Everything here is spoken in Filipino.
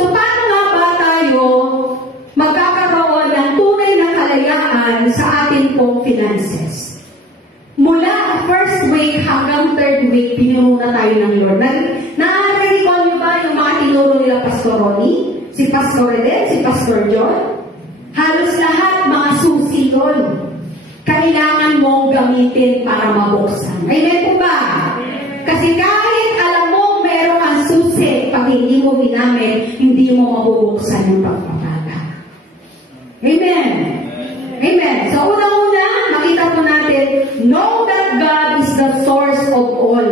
So, paano nga ba tayo magkakaroon ng tunay na kalayaan sa ating pong finances? Mula first week hanggang third week, pinununa tayo ng Lord. Na-recall nyo ba yung mga tinuro nila Pastor Ronnie? Si Pastor Eden? Si Pastor John? Halos lahat mga susi doon. Kailangan mong gamitin para mabuksan. Amen po ba? Kasi kahit alam mo meron kang susi, pag hindi mo ginamit, hindi mo mabubuksan yung pagpapala. Amen. Amen. So, unang-una, makita po natin, know that God is the source of all.